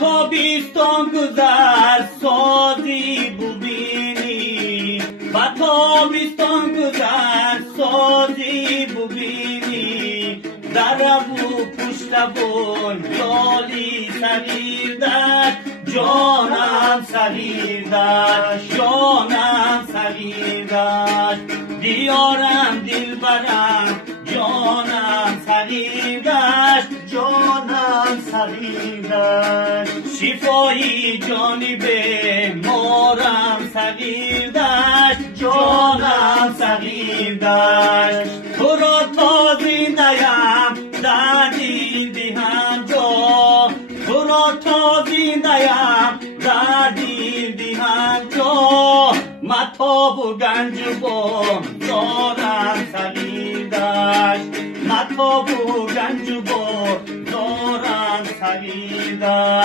تابستان گذشت سازی ببینی و تابستان گذشت سازی ببینی در و پشت بون جالی سریر داشت جانم سریر داشت جانم سریر داشت دیارم دلبرم جانم سریر داشت جانم سریر داشت شفایی جانی به مارم سریر داشت جانم سریر داشت تو را تا زنده‌ام در دل دهم جا تو را تا زنده‌ام در دل دهم جا متاب و گنج و بام دارم سریر داشت متاب و گنج و بام دارم سریر داشت